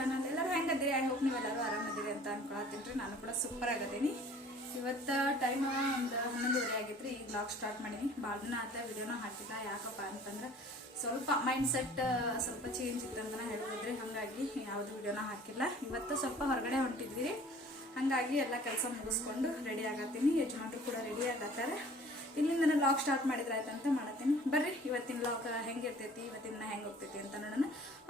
Channel ಎಲ್ಲರೂ ಹೆಂಗದಿರಿ I hope ನೀವೆಲ್ಲರೂ ಆರಾಮದಿರಿ ಅಂತ ಅನ್ಕೊಳತ್ತೀನಿ ನಾನು ಕೂಡ ಸೂಪರ್ ಆಗದೀನಿ. ಇವತ್ತು ಟೈಮ್ ಒಂದು ಹನ್ನೊಂದುವರೆ ಆಗೈತ್ರಿ. ಈಗ ಬ್ಲಾಗ್ ಸ್ಟಾರ್ಟ್ ಮಾಡೀನಿ. ಭಾಳ ದಿನ ಆತ ವಿಡಿಯೋನ ಹಾಕಿಲ್ಲ ಯಾಕಪ್ಪ ಅಂತಂದ್ರೆ ಸ್ವಲ್ಪ ಮೈಂಡ್ ಸೆಟ್ ಸ್ವಲ್ಪ ಚೇಂಜ್ ಇತ್ತು ಅಂತ ಹೇಳ್ಬೋದ್ರಿ. ಹಾಗಾಗಿ ಯಾವುದು ವಿಡಿಯೋನ ಹಾಕಿಲ್ಲ. ಇವತ್ತು ಸ್ವಲ್ಪ ಹೊರಗಡೆ ಹೊಂಟಿದ್ವಿ ಹಂಗಾಗಿ ಎಲ್ಲ ಕೆಲಸ ಮುಗಿಸ್ಕೊಂಡು ರೆಡಿ ಆಗತ್ತೀನಿ. ಯಜಮಾನ್ರು ಕೂಡ ರೆಡಿ ಆಗತ್ತಾರೆ. ಇಲ್ಲಿಂದ ನಾನು ಸ್ಟಾರ್ಟ್ ಮಾಡಿದ್ರೆ ಆಯ್ತಂತ ಮಾಡತ್ತೀನಿ. ಬರ್ರಿ, ಇವತ್ತಿನ ಲಾಗ್ ಹೆಂಗಿರ್ತೈತಿ?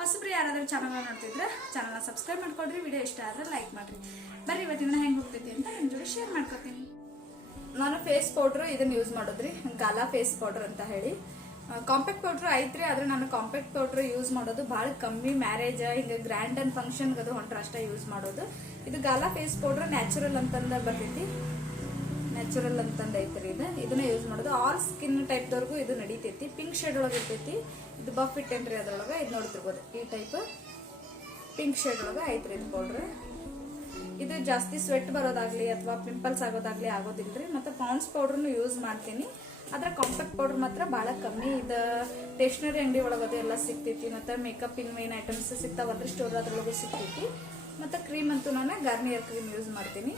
ಹೊಸಬ್ರು ಯಾರಾದರೂ ಚಾನಲ್ನ ನೋಡ್ತಿದ್ರೆ ಚಾನಲ್ನ ಸಬ್ಸ್ಕ್ರೈಬ್ ಮಾಡ್ಕೊಡ್ರಿ ವಿಡಿಯೋ ಇಷ್ಟ ಆದರೆ ಲೈಕ್ ಮಾಡಿರಿ. ಬರ್ರಿ, ಇವತ್ತಿನ ಹೆಂಗೆ ಹೋಗ್ತೈತಿ ಅಂತ ನಿಮ್ಮ ಜೊತೆ ಶೇರ್ ಮಾಡ್ಕೊತೀನಿ. ನಾನು ಫೇಸ್ ಪೌಡ್ರು ಇದನ್ನ ಯೂಸ್ ಮಾಡೋದ್ರಿ. ಗಾಲಾ ಫೇಸ್ ಪೌಡರ್ ಅಂತ ಹೇಳಿ. ಕಾಂಪ್ಯಾಕ್ಟ್ ಪೌಡ್ರ್ ಐತ್ರಿ, ಆದ್ರೆ ನಾನು ಕಾಂಪ್ಯಾಕ್ಟ್ ಪೌಡ್ರ್ ಯೂಸ್ ಮಾಡೋದು ಭಾಳ ಕಮ್ಮಿ. ಮ್ಯಾರೇಜ್ ಹಿಂಗೆ ಗ್ರ್ಯಾಂಡ್ ಅಂಡ್ ಫಂಕ್ಷನ್ ಅದು ಹೊಂಟ್ರ ಅಷ್ಟೇ ಯೂಸ್ ಮಾಡೋದು. ಇದು ಗಾಲಾ ಫೇಸ್ ಪೌಡ್ರ್ ನ್ಯಾಚುರಲ್ ಅಂತಂದ ಬರ್ತೈತಿ. ನ್ಯಾಚುರಲ್ ಅಂತಂದ ಐತ್ರಿ ಇದು. ಇದನ್ನ ಯೂಸ್ ಮಾಡೋದು. ಆಲ್ ಸ್ಕಿನ್ ಟೈಪ್ದವ್ರಿಗೂ ಇದು ನಡೀತೈತಿ. ಪಿಂಕ್ ಶೇಡ್ ಒಳಗೆ ಇರ್ತೈತಿ. ಇದು ಬಫ್ ಇಟ್ಟೇನ್ರಿ ಅದ್ರೊಳಗೆ ಇದು ನೋಡ್ತಿರ್ಬೋದು. ಈ ಟೈಪ್ ಪಿಂಕ್ ಶೇಡ್ ಒಳಗೆ ಐತ್ರಿ ಇದು ಪೌಡ್ರ್ ಇದು ಜಾಸ್ತಿ ಸ್ವೆಟ್ ಬರೋದಾಗ್ಲಿ ಅಥವಾ ಪಿಂಪಲ್ಸ್ ಆಗೋದಾಗ್ಲಿ ಆಗೋದಿಲ್ರಿ. ಮತ್ತೆ ಪೌಂಡ್ಸ್ ಪೌಡ್ರನ್ನು ಯೂಸ್ ಮಾಡ್ತೀನಿ. ಆದ್ರೆ ಕಾಂಪ್ಯಾಕ್ಟ್ ಪೌಡರ್ ಮಾತ್ರ ಭಾಳ ಕಮ್ಮಿ. ಇದು ಸ್ಟೇಷನರಿ ಅಂಗಡಿ ಒಳಗೆ ಎಲ್ಲ ಸಿಗ್ತೈತಿ. ಮತ್ತೆ ಮೇಕಪ್ ಇನ್ ಮೇನ್ ಐಟಮ್ಸ್ ಸಿಗ್ತಾವಲ್ರಿ ಸ್ಟೋರ್ ಅದ್ರೊಳಗೂ ಸಿಗ್ತೈತಿ. ಮತ್ತೆ ಕ್ರೀಮ್ ಅಂತೂ ನಾನು ಗಾರ್ನಿಯರ್ ಕ್ರೀಮ್ ಯೂಸ್ ಮಾಡ್ತೀನಿ.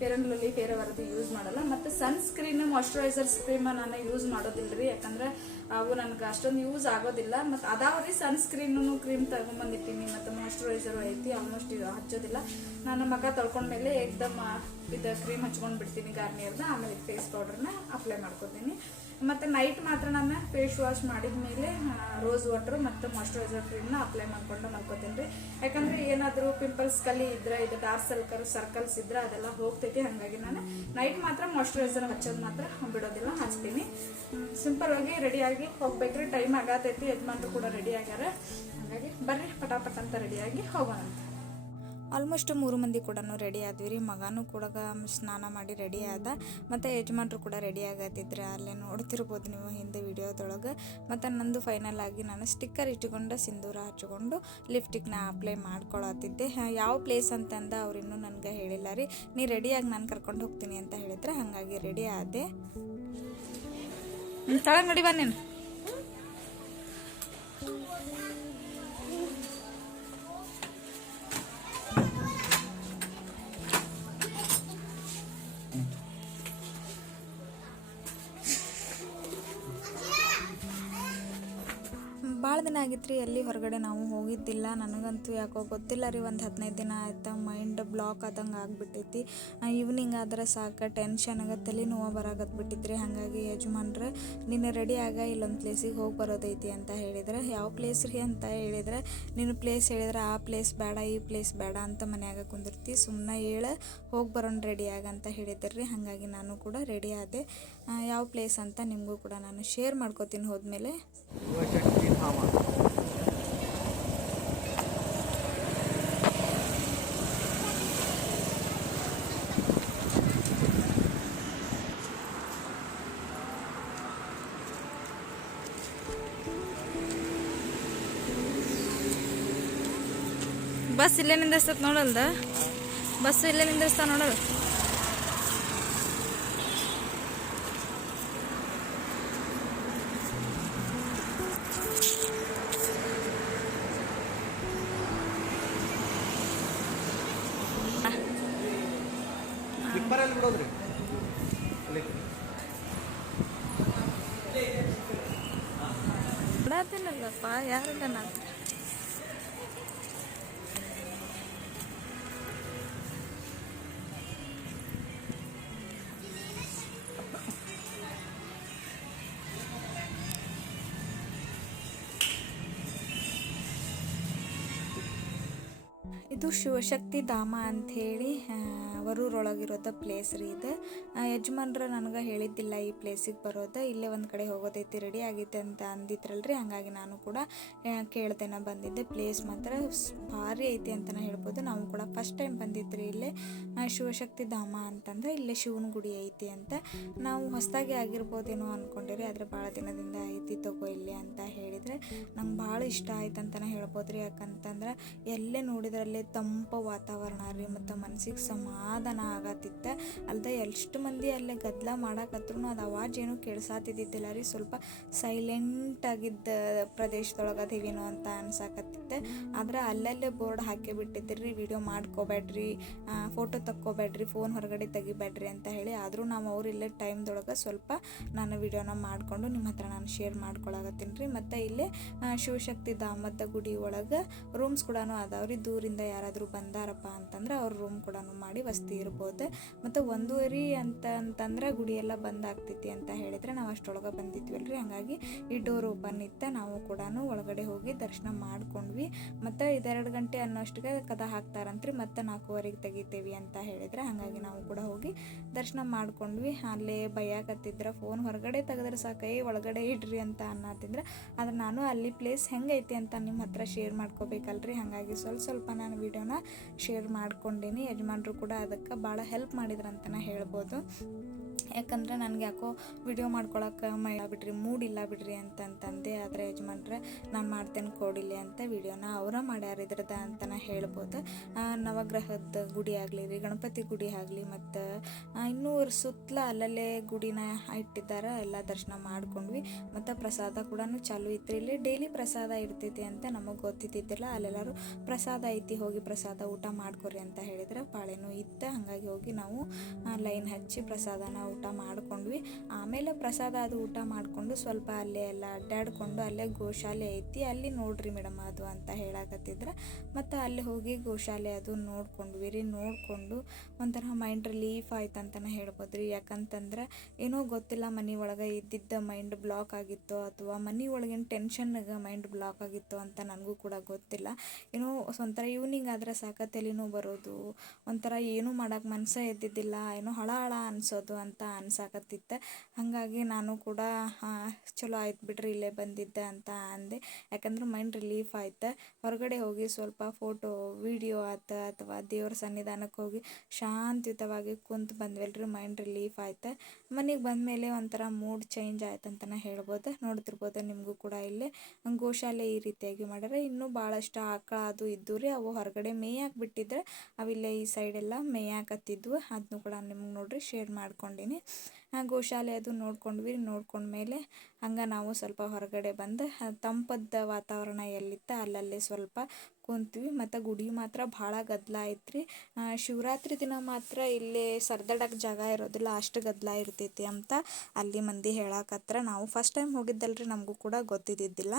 ಫೇರನ್ ಲವ್ಲಿ ಫೇರ್ ಅವರದ್ದು ಯೂಸ್ ಮಾಡಲ್ಲ. ಮತ್ತು ಸನ್ ಮಾಯಶ್ಚರೈಸರ್ ಕ್ರೀಮ್ ನಾನು ಯೂಸ್ ರೀ. ಯಾಕಂದ್ರೆ ಅವು ನನಗೆ ಅಷ್ಟೊಂದು ಯೂಸ್ ಆಗೋದಿಲ್ಲ. ಮತ್ತು ಅದಾವ್ರಿ ಸನ್ ಸ್ಕ್ರೀನು ಕ್ರೀಮ್ ತಗೊಂಬಂದಿಟ್ಟಿನಿ ಮತ್ತು ಮಾಯ್ಶ್ಚರೈಸರ್ ಐತಿ ಆಲ್ಮೋಸ್ಟ್ ಹಚ್ಚೋದಿಲ್ಲ. ನಾನು ಮಗ ತೊಳ್ಕೊಂಡ್ಮೇಲೆ ಏಕ್ದಮ್ ಇದು ಕ್ರೀಮ್ ಹಚ್ಕೊಂಡು ಬಿಡ್ತೀನಿ ಗಾರ್ನಿಯರ್ನ ಆಮೇಲೆ ಫೇಸ್ ಪೌಡರ್ನ ಅಪ್ಲೈ ಮಾಡ್ಕೊತೀನಿ. ಮತ್ತೆ ನೈಟ್ ಮಾತ್ರ ನಾನು ಫೇಸ್ ವಾಶ್ ಮಾಡಿದ ಮೇಲೆ ರೋಸ್ ವಾಟರ್ ಮತ್ತು ಮಾಯಶ್ಚರೈಸರ್ ಕ್ರೀಮ್ನ ಅಪ್ಲೈ ಮಾಡ್ಕೊಂಡು ಮಲ್ಕೋತೀನಿ ರೀ. ಯಾಕಂದ್ರೆ ಏನಾದರೂ ಪಿಂಪಲ್ಸ್ ಕಲಿ ಇದ್ರೆ ಇದು ಡಾರ್ಕ್ ಸರ್ಕಲ್ ಸರ್ಕಲ್ಸ್ ಇದ್ರೆ ಅದೆಲ್ಲ ಹೋಗ್ತೈತಿ, ಹಾಗಾಗಿ ನಾನು ನೈಟ್ ಮಾತ್ರ ಮಾಯಶ್ಚರೈಸರ್ ಹಚ್ಚೋದು ಮಾತ್ರ ಬಿಡೋದಿಲ್ಲ, ಹಚ್ತೀನಿ. ಸಿಂಪಲ್ ಆಗಿ ರೆಡಿಯಾಗಿ ಹೋಗ್ಬೇಕ್ರಿ ಟೈಮ್ ಆಗತೈತಿ, ಯಜಮಾನ್ರು ಕೂಡ ರೆಡಿ ಆಗ್ಯಾರ. ಹಾಗಾಗಿ ಬರ್ರಿ, ಪಟಾಪಟ್ ಅಂತ ರೆಡಿಯಾಗಿ ಹೋಗೋಣ ಅಂತ ಆಲ್ಮೋಸ್ಟ್ ಮೂರು ಮಂದಿ ಕೂಡ ರೆಡಿ ಆದ್ವಿ ರೀ. ಮಗನೂ ಕೂಡ ಸ್ನಾನ ಮಾಡಿ ರೆಡಿ ಆದ. ಮತ್ತು ಯಜಮಾನ್ರು ಕೂಡ ರೆಡಿ ಆಗತ್ತಿದ್ರೆ. ಅಲ್ಲೇ ನೋಡ್ತಿರ್ಬೋದು ನೀವು ಹಿಂದೆ ವಿಡಿಯೋದೊಳಗೆ. ಮತ್ತು ನಂದು ಫೈನಲ್ ಆಗಿ ನಾನು ಸ್ಟಿಕ್ಕರ್ ಇಟ್ಕೊಂಡು ಸಿಂಧೂರ ಹಚ್ಕೊಂಡು ಲಿಫ್ಟಿಕ್ನ ಅಪ್ಲೈ ಮಾಡ್ಕೊಳತ್ತಿದ್ದೆ. ಯಾವ ಪ್ಲೇಸ್ ಅಂತಂದ ಅವ್ರು ಇನ್ನೂ ನನಗೆ ಹೇಳಿಲ್ಲ ರೀ. ನೀ ರೆಡಿಯಾಗಿ ನಾನು ಕರ್ಕೊಂಡು ಹೋಗ್ತೀನಿ ಅಂತ ಹೇಳಿದ್ರೆ ಹಾಗಾಗಿ ರೆಡಿ ಆದೆ. ತಳ ನೋಡಿ ಬಾ ಭಾಳ ದಿನ ಆಗಿತ್ತು ರೀ ಎಲ್ಲಿ ಹೊರಗಡೆ ನಾವು ಹೋಗಿದ್ದಿಲ್ಲ. ನನಗಂತೂ ಯಾಕೋ ಗೊತ್ತಿಲ್ಲ ರೀ, ಒಂದು ಹದಿನೈದು ದಿನ ಆಯ್ತು ಮೈಂಡ್ ಬ್ಲಾಕ್ ಆದಂಗೆ ಆಗಿಬಿಟ್ಟೈತಿ. ಈವ್ನಿಂಗ್ ಆದ್ರೆ ಸಾಕು ಟೆನ್ಷನ್ ತಲೆ ನೋವು ಬರಾಕತ್ ಬಿಟ್ಟಿದ್ರಿ ಹಾಗಾಗಿ ಯಜಮಾನ್ರೆ, ನೀನು ರೆಡಿ ಆಗ, ಇಲ್ಲೊಂದು ಪ್ಲೇಸಿಗೆ ಹೋಗಿ ಬರೋದೈತಿ ಅಂತ ಹೇಳಿದ್ರೆ, ಯಾವ ಪ್ಲೇಸ್ ರೀ? ಅಂತ ಹೇಳಿದ್ರೆ, ನೀನು ಪ್ಲೇಸ್ ಹೇಳಿದ್ರೆ ಆ ಪ್ಲೇಸ್ ಬೇಡ, ಈ ಪ್ಲೇಸ್ ಬೇಡ ಅಂತ ಮನ್ಯಾಗ ಕುಂದಿರ್ತಿ. ಸುಮ್ಮನೆ ಹೇಳ, ಹೋಗಿ ಬರೋಣ ರೆಡಿ ಆಗ ಅಂತ ಹೇಳಿದ್ರಿ. ರೀ ಹಾಗಾಗಿ ನಾನು ಕೂಡ ರೆಡಿ ಆದೆ. ಯಾವ ಪ್ಲೇಸ್ ಅಂತ ನಿಮಗೂ ಕೂಡ ನಾನು ಶೇರ್ ಮಾಡ್ಕೋತೀನಿ ಹೋದ್ಮೇಲೆ. ಬಸ್ ಇಲ್ಲೇ ನಿಂದಿರ್ತದ ನೋಡಲ್ದ? ಬಸ್ ಇಲ್ಲೇ ನಿಂದಿರ್ಸ್ತಾ ನೋಡಲ್? ಸ್ಲಿಪ್ಪರಲ್ಲಿ ಬಿಡೋದ್ರಿ. ಅಲ್ಲಿ. ಬಿಡತ್ತೇನಲ್ಲಪ್ಪ ಯಾರಿಲ್ಲ ನಾನು. ಇದು ಶಿವಶಕ್ತಿ ಧಾಮ ಅಂಥೇಳಿ ವರೂರೊಳಗಿರೋದ ಪ್ಲೇಸ್ ರೀ ಇದೆ. ಯಜಮಾನ್ರು ನನಗೆ ಹೇಳಿದ್ದಿಲ್ಲ ಈ ಪ್ಲೇಸಿಗೆ ಬರೋದು. ಇಲ್ಲೇ ಒಂದು ಕಡೆ ಹೋಗೋದೈತಿ ರೆಡಿ ಆಗೈತೆ ಅಂತ ಅಂದಿದ್ರಲ್ರಿ. ಹಾಗಾಗಿ ನಾನು ಕೂಡ ಕೇಳ್ದೆ ನಾ ಬಂದಿದ್ದೆ. ಪ್ಲೇಸ್ ಮಾತ್ರ ಭಾರಿ ಐತಿ ಅಂತಲೇ ಹೇಳ್ಬೋದು. ನಾವು ಕೂಡ ಫಸ್ಟ್ ಟೈಮ್ ಬಂದಿದ್ರಿ ಇಲ್ಲೇ. ಶಿವಶಕ್ತಿ ಧಾಮ ಅಂತಂದ್ರೆ ಇಲ್ಲೇ ಶಿವನ ಗುಡಿ ಐತಿ ಅಂತ ನಾವು ಹೊಸದಾಗಿ ಆಗಿರ್ಬೋದೇನೋ ಅಂದ್ಕೊಂಡಿರಿ ಆದರೆ ಭಾಳ ದಿನದಿಂದ ಐತಿ ತಗೋ ಇಲ್ಲಿ ಅಂತ ಹೇಳಿದರೆ ನಂಗೆ ಭಾಳ ಇಷ್ಟ ಆಯ್ತು ಅಂತಲೇ ಹೇಳ್ಬೋದು ರೀ ಯಾಕಂತಂದ್ರೆ ಎಲ್ಲೇ ನೋಡಿದ್ರಲ್ಲೇ ತಂಪು ವಾತಾವರಣ ರೀ, ಮತ್ತು ಮನಸ್ಸಿಗೆ ಸಮಾಧಾನ ಆಗತ್ತಿತ್ತ. ಅಲ್ಲದೆ ಎಷ್ಟು ಮಂದಿ ಅಲ್ಲೇ ಗದ್ದಲ ಮಾಡಾಕತ್ರೂ ಅದು ಅವಾಜ್ ಏನು ಕೇಳಿಸಾತಿದ್ದಿದ್ದಿಲ್ಲ ರೀ. ಸ್ವಲ್ಪ ಸೈಲೆಂಟ್ ಆಗಿದ್ದ ಪ್ರದೇಶದೊಳಗೆ ಅದೇವೇನೋ ಅಂತ ಅನ್ಸಾಕತ್ತಿತ್ತ. ಆದ್ರೆ ಅಲ್ಲಲ್ಲೇ ಬೋರ್ಡ್ ಹಾಕಿ ಬಿಟ್ಟಿದ್ರಿ ವಿಡಿಯೋ ಮಾಡ್ಕೋಬೇಡ್ರಿ ಫೋಟೋ ತಕ್ಕೋಬೇಡ್ರಿ, ಫೋನ್ ಹೊರಗಡೆ ತೆಗಿಬೇಡ್ರಿ ಅಂತ ಹೇಳಿ. ಆದರೂ ನಾವು ಅವ್ರಿಲ್ಲೇ ಟೈಮ್ದೊಳಗೆ ಸ್ವಲ್ಪ ನಾನು ವಿಡಿಯೋನ ಮಾಡಿಕೊಂಡು ನಿಮ್ಮ ಹತ್ರ ನಾನು ಶೇರ್ ಮಾಡ್ಕೊಳಕತ್ತೀನಿ ರೀ. ಮತ್ತು ಇಲ್ಲೇ ಶಿವಶಕ್ತಿ ಧಾಮದ ಗುಡಿ ಒಳಗೆ ರೂಮ್ಸ್ ಕೂಡ ಅದಾವ್ರಿ ದೂರಿಂದ ಯಾರಾದರೂ ಬಂದಾರಪ್ಪ ಅಂತಂದ್ರೆ ಅವ್ರ ರೂಮ್ ಕೂಡ ಮಾಡಿ ವಸತಿ ಇರ್ಬೋದು. ಮತ್ತು ಒಂದೂವರೆ ಅಂತ ಅಂತಂದ್ರೆ ಗುಡಿ ಎಲ್ಲ ಬಂದ್ ಆಗ್ತೈತಿ ಅಂತ ಹೇಳಿದ್ರೆ ನಾವು ಅಷ್ಟೊಳಗೆ ಬಂದಿದ್ವಲ್ರಿ. ಹಾಗಾಗಿ ಈ ಡೋರ್ ಓಪನ್ ಇತ್ತ ನಾವು ಕೂಡ ಒಳಗಡೆ ಹೋಗಿ ದರ್ಶನ ಮಾಡ್ಕೊಂಡ್ವಿ. ಮತ್ತು ಇದೆರಡು ಗಂಟೆ ಅನ್ನೋಷ್ಟಿಗೆ ಕದ ಹಾಕ್ತಾರಂತ್ರಿ. ಮತ್ತೆ ನಾಲ್ಕೂವರೆಗೆ ತೆಗಿತೇವಿ ಅಂತ ಹೇಳಿದ್ರೆ ಹಾಗಾಗಿ ನಾವು ಕೂಡ ಹೋಗಿ ದರ್ಶನ ಮಾಡ್ಕೊಂಡ್ವಿ. ಅಲ್ಲೇ ಬೈಯಾಕತ್ತಿದ್ರ, ಫೋನ್ ಹೊರಗಡೆ ತೆಗೆದ್ರೆ ಸಾಕೈ, ಒಳಗಡೆ ಇಡ್ರಿ ಅಂತ ಅನ್ನತ್ತಿದ್ರೆ. ಆದ್ರೆ ನಾನು ಅಲ್ಲಿ ಪ್ಲೇಸ್ ಹೆಂಗೈತಿ ಅಂತ ನಿಮ್ಮ ಹತ್ರ ಶೇರ್ ಮಾಡ್ಕೋಬೇಕಲ್ರಿ. ಹಾಗಾಗಿ ಸ್ವಲ್ಪ ಸ್ವಲ್ಪ ನಾನು ವಿಡಿಯೋನ ಶೇರ್ ಮಾಡ್ಕೊಂಡೇನಿ. ಯಜಮಾನ್ರು ಕೂಡ ಅದಕ್ಕೆ ಭಾಳ ಹೆಲ್ಪ್ ಮಾಡಿದ್ರಂತನೇ ಹೇಳ್ಬೋದು. ಯಾಕಂದ್ರೆ ನನಗೆ ಯಾಕೋ ವಿಡಿಯೋ ಮಾಡ್ಕೊಳಕ್ಕೆ ಮೈ ಬಿಡ್ರಿ ಮೂಡ್ ಇಲ್ಲ ಬಿಡ್ರಿ ಅಂತಂತಂದೆ ಆದರೆ ಯಜಮಾನ್ರೆ, ನಾನು ಮಾಡ್ತೇನೆ ಕೊಡಿಲಿ ಅಂತ ವಿಡಿಯೋನ ಅವರ ಮಾಡ್ಯಾರ ಇದ್ರದ ಅಂತಲೇ ಹೇಳ್ಬೋದು. ನವಗ್ರಹದ ಗುಡಿ ಆಗಲಿ ರೀ, ಗಣಪತಿ ಗುಡಿ ಆಗಲಿ ಮತ್ತು ಇನ್ನೂ ಸುತ್ತಲ ಅಲ್ಲಲ್ಲೇ ಗುಡಿನ ಇಟ್ಟಿದ್ದಾರೆ, ಎಲ್ಲ ದರ್ಶನ ಮಾಡ್ಕೊಂಡ್ವಿ. ಮತ್ತು ಪ್ರಸಾದ ಕೂಡ ಚಾಲು ಇತ್ತು ಇಲ್ಲಿ ಡೈಲಿ ಪ್ರಸಾದ ಇರ್ತೈತಿ ಅಂತ ನಮಗೆ ಗೊತ್ತಿದ್ದಿದ್ದಿಲ್ಲ ಅಲ್ಲೆಲ್ಲರೂ ಪ್ರಸಾದ ಐತಿ, ಹೋಗಿ ಪ್ರಸಾದ ಊಟ ಮಾಡ್ಕೊರಿ ಅಂತ ಹೇಳಿದ್ರೆ ಪಾಳೆನೂ ಇತ್ತು. ಹಾಗಾಗಿ ಹೋಗಿ ನಾವು ಲೈನ್ ಹಚ್ಚಿ ಪ್ರಸಾದನ ಊಟ ಮಾಡ್ಕೊಂಡ್ವಿ. ಆಮೇಲೆ ಪ್ರಸಾದ ಅದು ಊಟ ಮಾಡಿಕೊಂಡು ಸ್ವಲ್ಪ ಅಲ್ಲೇ ಎಲ್ಲ ಅಡ್ಡಾಡಿಕೊಂಡು ಅಲ್ಲೇ ಗೋಶಾಲೆ ಐತಿ. ಅಲ್ಲಿ ನೋಡ್ರಿ ಮೇಡಮ್ ಅದು ಅಂತ ಹೇಳಕತ್ತಿದ್ರೆ. ಮತ್ತು ಅಲ್ಲಿ ಹೋಗಿ ಗೋಶಾಲೆ ಅದು ನೋಡ್ಕೊಂಡ್ವಿ ರೀ. ನೋಡಿಕೊಂಡು ಒಂಥರ ಮೈಂಡ್ ರಿಲೀಫ್ ಆಯ್ತು ಅಂತಲೇ ಹೇಳ್ಬೋದು ರೀ ಯಾಕಂತಂದ್ರೆ ಏನೋ ಗೊತ್ತಿಲ್ಲ ಮನೆ ಒಳಗೆ ಇದ್ದಿದ್ದ ಮೈಂಡ್ ಬ್ಲಾಕ್ ಆಗಿತ್ತು ಅಥವಾ ಮನೆ ಒಳಗಿನ ಟೆನ್ಷನ್ಗೆ ಮೈಂಡ್ ಬ್ಲಾಕ್ ಆಗಿತ್ತು ಅಂತ ನನಗೂ ಕೂಡ ಗೊತ್ತಿಲ್ಲ. ಏನೋ ಒಂಥರ ಈವ್ನಿಂಗ್ ಆದರೆ ಸಾಕ ತಲೆನೋ ಬರೋದು. ಒಂಥರ ಏನೂ ಮಾಡೋಕೆ ಮನಸ್ಸೇ ಇದ್ದಿದ್ದಿಲ್ಲ. ಏನೋ ಹಳ ಹಳ ಅನ್ಸೋದು ಅಂತ ಅನ್ಸಾಕತ್ತಿತ್ತು ಹಾಗಾಗಿ ನಾನು ಕೂಡ ಚಲೋ ಆಯ್ತು ಬಿಡ್ರಿ, ಇಲ್ಲೇ ಬಂದಿದ್ದೆ ಅಂತ ಅಂದೆ. ಯಾಕಂದ್ರೆ ಮೈಂಡ್ ರಿಲೀಫ್ ಆಯ್ತು. ಹೊರಗಡೆ ಹೋಗಿ ಸ್ವಲ್ಪ ಫೋಟೋ, ವಿಡಿಯೋ ಆತ ಅಥವಾ ದೇವ್ರ ಸನ್ನಿಧಾನಕ್ಕೆ ಹೋಗಿ ಶಾಂತಿಯುತವಾಗಿ ಕುಂತು ಬಂದ್ವಲ್ರಿ, ಮೈಂಡ್ ರಿಲೀಫ್ ಆಯ್ತು. ಮನೆಗೆ ಬಂದಮೇಲೆ ಒಂಥರ ಮೂಡ್ ಚೇಂಜ್ ಆಯ್ತು ಅಂತಲೇ ಹೇಳ್ಬೋದು. ನೋಡ್ತಿರ್ಬೋದು ನಿಮಗೂ ಕೂಡ ಇಲ್ಲೇ. ಗೋಶಾಲೆ ಈ ರೀತಿಯಾಗಿ ಮಾಡ್ಯಾರ. ಇನ್ನೂ ಭಾಳಷ್ಟು ಆಕಳ ಅದು ಇದ್ದು ರೀ, ಅವು ಹೊರಗಡೆ ಮೇಯಾಕೆ ಬಿಟ್ಟಿದ್ರೆ, ಅವಿಲ್ಲೇ ಈ ಸೈಡೆಲ್ಲ ಮೇಯಾಕತ್ತಿದ್ವು. ಅದನ್ನು ಕೂಡ ನಿಮ್ಗೆ ನೋಡ್ರಿ, ಶೇರ್ ಮಾಡ್ಕೊಂಡೀನಿ. ಗೋಶಾಲೆ ಅದು ನೋಡ್ಕೊಂಡ್ವಿ, ನೋಡ್ಕೊಂಡ್ಮೇಲೆ ಹಂಗೆ ನಾವು ಸ್ವಲ್ಪ ಹೊರಗಡೆ ಬಂದು ತಂಪದ ವಾತಾವರಣ ಎಲ್ಲಿತ್ತ ಅಲ್ಲಲ್ಲೇ ಸ್ವಲ್ಪ ಕುಂತ್ವಿ. ಮತ್ತು ಗುಡಿ ಮಾತ್ರ ಭಾಳ ಗದ್ದಲ ಆಯ್ತು ರೀ ಶಿವರಾತ್ರಿ ದಿನ ಮಾತ್ರ ಇಲ್ಲಿ ಸರ್ದಾಡಕ್ಕೆ ಜಾಗ ಇರೋದಿಲ್ಲ, ಅಷ್ಟು ಗದ್ದಲ ಇರ್ತೈತಿ ಅಂತ ಅಲ್ಲಿ ಮಂದಿ ಹೇಳಕ್ಕತ್ರ ನಾವು ಫಸ್ಟ್ ಟೈಮ್ ಹೋಗಿದ್ದಲ್ರಿ, ನಮಗೂ ಕೂಡ ಗೊತ್ತಿದ್ದಿದ್ದಿಲ್ಲ.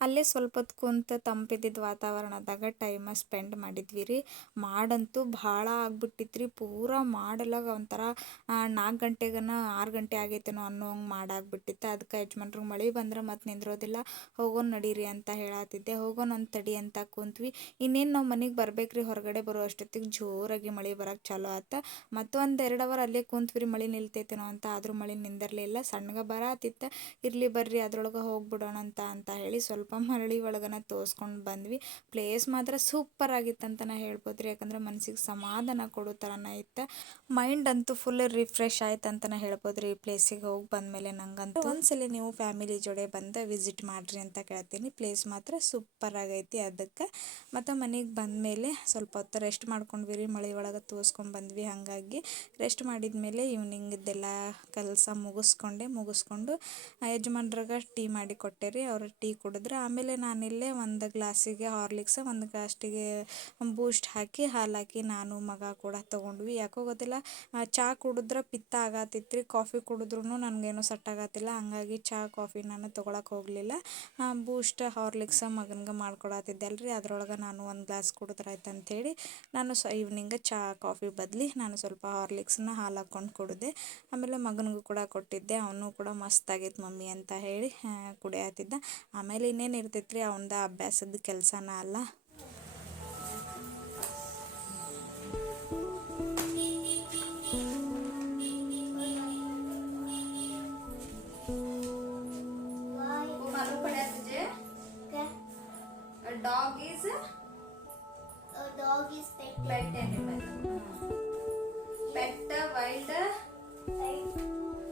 ಅಲ್ಲೇ ಸ್ವಲ್ಪ ಹೊತ್ತು ಕುಂತು ತಂಪಿದ್ದಿದ್ದ ವಾತಾವರಣದಾಗ ಟೈಮ ಸ್ಪೆಂಡ್ ಮಾಡಿದ್ವಿ ರೀ. ಮಾಡಂತೂ ಭಾಳ ಆಗ್ಬಿಟ್ಟಿತ್ತು ರೀ ಪೂರ ಮಾಡೆಲ್ಲ ಒಂಥರ ನಾಲ್ಕು ಗಂಟೆಗನ ಆರು ಗಂಟೆ ಆಗೈತೇನೋ ಅನ್ನೋ ಹಂಗೆ ಮಾಡಾಗ್ಬಿಟ್ಟಿತ್ತು. ಅದಕ್ಕೆ ಯಜಮಾನ್ರಿಗೆ ಮಳೆ ಬಂದ್ರೆ ಮತ್ತೆ ನಿಂದ್ರೋದಿಲ್ಲ. ಹೋಗೋಣ ನಡೀರಿ ಅಂತ ಹೇಳತ್ತಿದ್ದೆ ಹೋಗೋಣ ಅಂತ ತಡಿ ಅಂತ ಕುಂತ್ವಿ. ಇನ್ನೇನು ನಾವು ಮನೆಗೆ ಬರ್ಬೇಕ್ರಿ ಹೊರಗಡೆ ಬರೋ ಅಷ್ಟೊತ್ತಿಗೆ ಜೋರಾಗಿ ಮಳೆ ಬರೋಕ್ಕೆ ಚಾಲೋ ಆತ. ಮತ್ತೊಂದು ಎರಡು ಅವರ್ ಅಲ್ಲೇ ಕುಂತ್ವಿ ಮಳೆ ನಿಲ್ತೈತೇನೋ ಅಂತ. ಆದರೂ ಮಳೆ ನಿಂದಿರಲಿಲ್ಲ ಸಣ್ಣಗೆ ಬರತ್ತಿತ್ತು ಇರಲಿ ಬರ್ರಿ, ಅದ್ರೊಳಗೆ ಹೋಗ್ಬಿಡೋಣ ಅಂತ ಅಂತ ಹೇಳಿ ಸ್ವಲ್ಪ ಮರಳಿ ಒಳಗನ ತೋರಿಸ್ಕೊಂಡು ಬಂದ್ವಿ. ಪ್ಲೇಸ್ ಮಾತ್ರ ಸೂಪರ್ ಆಗಿತ್ತು ಅಂತ ಹೇಳ್ಬೋದು ರೀ ಯಾಕಂದ್ರೆ ಮನಸ್ಸಿಗೆ ಸಮಾಧಾನ ಕೊಡೋ ಥರನೇ ಇತ್ತು. ಮೈಂಡ್ ಅಂತೂ ಫುಲ್ ರಿಫ್ರೆಶ್ ಆಯ್ತು ಅಂತಲೇ ಹೇಳ್ಬೋದು ರೀ ಈ ಪ್ಲೇಸಿಗೆ ಹೋಗಿ ಬಂದಮೇಲೆ ನಂಗಂತೂ. ಒಂದ್ಸಲ ನೀವು ಫ್ಯಾಮಿಲಿ ಜೋಡೆ ಬಂದು ವಿಸಿಟ್ ಮಾಡಿರಿ ಅಂತ ಕೇಳ್ತೀನಿ. ಪ್ಲೇಸ್ ಮಾತ್ರ ಸೂಪರ್ ಆಗೈತಿ ಅದಕ್ಕೆ. ಮತ್ತು ಮನೆಗೆ ಬಂದಮೇಲೆ ಸ್ವಲ್ಪ ಹೊತ್ತು ರೆಸ್ಟ್ ಮಾಡ್ಕೊಂಡ್ವಿ ರೀ ಮಳೆ ಒಳಗೆ ತೋರಿಸ್ಕೊಂಡು ಬಂದ್ವಿ ಹಾಗಾಗಿ. ರೆಸ್ಟ್ ಮಾಡಿದ್ಮೇಲೆ ಈವ್ನಿಂಗ್ದೆಲ್ಲ ಕೆಲಸ ಮುಗಿಸ್ಕೊಂಡೆ, ಮುಗಿಸ್ಕೊಂಡು ಯಜಮಾನ್ರಾಗ ಟೀ ಮಾಡಿ ಕೊಟ್ಟೆ ರೀ ಅವ್ರು ಟೀ ಕುಡಿದ್ರೆ ಆಮೇಲೆ ನಾನಿಲ್ಲೇ ಒಂದು ಗ್ಲಾಸಿಗೆ ಹಾರ್ಲಿಕ್ಸ್, ಒಂದು ಗ್ಲಾಸ್ಟಿಗೆ ಬೂಸ್ಟ್ ಹಾಕಿ ಹಾಲು ಹಾಕಿ ನಾನು ಮಗ ಕೂಡ ತೊಗೊಂಡ್ವಿ. ಯಾಕೋ ಗೊತ್ತಿಲ್ಲ ಚಹಾ ಕುಡಿದ್ರೆ ಪಿತ್ತ ಆಗತ್ತಿತ್ತು ರೀ ಕಾಫಿ ಕುಡಿದ್ರೂ ನನಗೇನು ಸಟ್ ಆಗತ್ತಿಲ್ಲ ಹಂಗಾಗಿ ಚಹಾ ಕಾಫಿ ನಾನು ತೊಗೊಳಕ್ಕೆ ಹೋಗಲಿಲ್ಲ. ಬೂಸ್ಟ್, ಹಾರ್ಲಿಕ್ಸ್ ಮಗನಿಗೆ ಮಾಡ್ಕೊಡತ್ತಿದ್ದೆ ಅಲ್ರಿ ಅದ್ರೊಳಗೆ ನಾನು ಒಂದು ಗ್ಲಾಸ್ ಕುಡಿದ್ರಾಯ್ತು ಅಂಥೇಳಿ ನಾನು ಸ ಈವ್ನಿಂಗ್ ಚಹಾ ಕಾಫಿ ಬದಲಿ ನಾನು ಸ್ವಲ್ಪ ಹಾರ್ಲಿಕ್ಸ್ನ ಹಾಲು ಹಾಕ್ಕೊಂಡು ಕುಡಿದೆ. ಆಮೇಲೆ ಮಗನಿಗೂ ಕೂಡ ಕೊಟ್ಟಿದ್ದೆ. ಅವನು ಕೂಡ ಮಸ್ತ್ ಆಗೈತೆ ಮಮ್ಮಿ ಅಂತ ಹೇಳಿ ಕುಡಿಯತ್ತಿದ್ದ ಆಮೇಲೆ ಇನ್ನೇನು ಏನು ಇರ್ತೈತೆ ರೀ ಅವನದ ಅಭ್ಯಾಸದ ಕೆಲಸನ ಅಲ್ಲ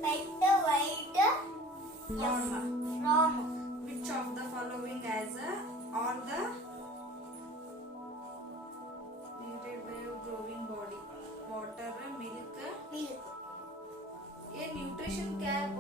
pet white which of the following as a or the needed by growing body water milk milk a nutrition cap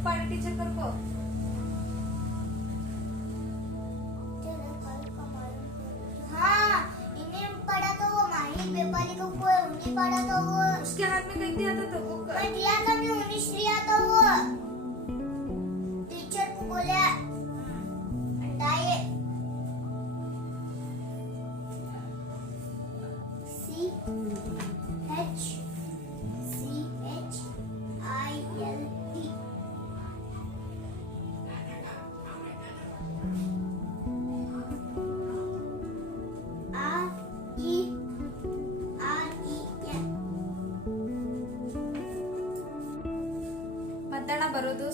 कौन की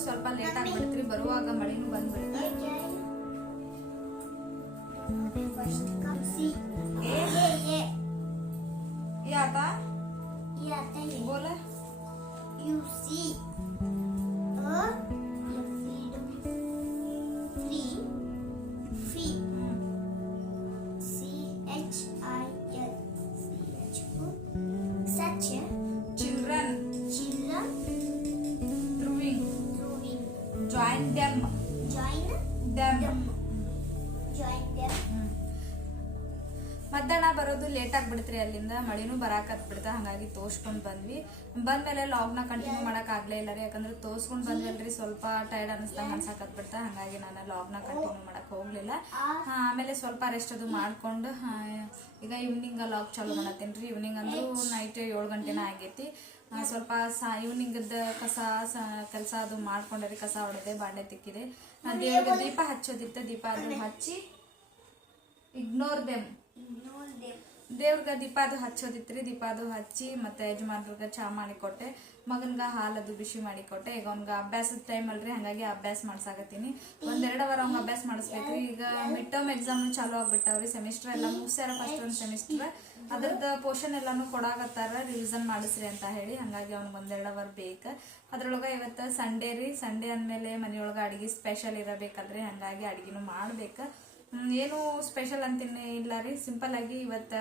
ಸ್ವಲ್ಪ ಲೇಟ್ ಆಗ್ಬಿಡ್ತ್ರಿ ಬರುವಾಗ ಮಳೆನೂ ಬಂದ್ಬಿಡುತ್ತೆ. ಮಧ್ಯಾಹ್ನ ಬರೋದು ಲೇಟ್ ಆಗ್ಬಿಡ್ತ್ರಿ ಅಲ್ಲಿಂದ, ಮಳಿನೂ ಬರಾಕತ್ ಬಿಡ್ತ ಹಂಗಾಗಿ ತೋರ್ಸ್ಕೊಂಡ್ ಬಂದ್ವಿ. ಬಂದ್ಮೇಲೆ ಲಾಗ್ನ ಕಂಟಿನ್ಯೂ ಮಾಡಕ್ ಆಗ್ಲೇ ಇಲ್ಲ ರೀ, ಯಾಕಂದ್ರೆ ತೋರ್ಸ್ಕೊಂಡ್ ಬಂದ್ವಲ್ರಿ, ಸ್ವಲ್ಪ ಟೈರ್ಡ್ ಅನಿಸ್ದಂಗ ಅನ್ಸಾಕತ್ ಬಿಡ್ತ ಹಂಗಾಗಿ ನಾನು ಲಾಗ್ನ ಕಂಟಿನ್ಯೂ ಮಾಡಕ್ ಹೋಗ್ಲಿಲ್ಲ. ಆಮೇಲೆ ಸ್ವಲ್ಪ ರೆಸ್ಟ್ ಅದು ಮಾಡ್ಕೊಂಡು ಈಗ ಈವ್ನಿಂಗ್ ಲಾಗ್ ಚಾಲು ಮಾಡತ್ತೇನ್ರಿ ಈವ್ನಿಂಗ್ ಅಂದ್ರೂ ನೈಟ್ ಏಳು ಗಂಟೆನ ಆಗೈತಿ. ಸ್ವಲ್ಪ ಸಾ ಈವ್ನಿಂಗದ ಕಸ ಕೆಲಸ ಅದು ಮಾಡ್ಕೊಂಡ್ರಿ ಕಸ ಹೊಡೆದೆ, ಬಾಂಡೆ ತಿಕ್ಕಿದೆ. ದೇವ್ರಿಗೆ ದೀಪ ಹಚ್ಚೋದಿತ್ತು ದೀಪ ಅದು ಹಚ್ಚಿ ಇಗ್ನೋರ್ ದೆಮ್ ದೇವ್ರಿಗೆ ದೀಪ ಅದು ಹಚ್ಚೋದಿತ್ರಿ ದೀಪ ಅದು ಹಚ್ಚಿ ಮತ್ತೆ ಯಜಮಾನ್ರಿಗೆ ಚಾ ಮಾಡಿಕೊಟ್ಟೆ ಮಗನ್ಗ ಹಾಲದು ಬಿಸಿ ಮಾಡಿಕೊಟ್ಟೆ ಈಗ ಅವ್ನ್ಗ ಅಭ್ಯಾಸದ ಟೈಮ್ ಅಲ್ರಿ, ಹಂಗಾಗಿ ಅಭ್ಯಾಸ ಮಾಡ್ಸಾಕತ್ತೀನಿ. ಒಂದೆರಡು ವಾರ ಅವ್ನ ಅಭ್ಯಾಸ ಮಾಡಿಸ್ಬೇಕ್ರಿ. ಈಗ ಮಿಡ್ ಟರ್ಮ್ ಎಕ್ಸಾಮ್ ಚಾಲು ಆಗ್ಬಿಟ್ಟಾವ್ರಿ ಸೆಮಿಸ್ಟರ್ ಎಲ್ಲ ಮುಗಿಸ್ಯಾರ ಫಸ್ಟ್ ಒಂದ್ ಸೆಮಿಸ್ಟರ್ ಅದ್ರದ್ದು ಪೋರ್ಷನ್ ಎಲ್ಲಾನು ಕೊಡಾಕತ್ತಾರ ರಿವಿಸನ್ ಮಾಡಿಸ್ರಿ ಅಂತ ಹೇಳಿ. ಹಂಗಾಗಿ ಅವ್ನಿಗೆ ಒಂದೆರಡು ಅವರ್ ಬೇಕ. ಅದ್ರೊಳಗ ಇವತ್ತು ಸಂಡೇ ರೀ. ಸಂಡೇ ಅಂದ್ಮೇಲೆ ಮನೆಯೊಳಗೆ ಅಡಿಗೆ ಸ್ಪೆಷಲ್ ಇರಬೇಕಲ್ರಿ, ಹಂಗಾಗಿ ಅಡಿಗೆನು ಮಾಡ್ಬೇಕು. ಏನು ಸ್ಪೆಷಲ್ ಅಂತೀನಿ ಇಲ್ಲ ರೀ. ಸಿಂಪಲ್ ಆಗಿ ಇವತ್ತ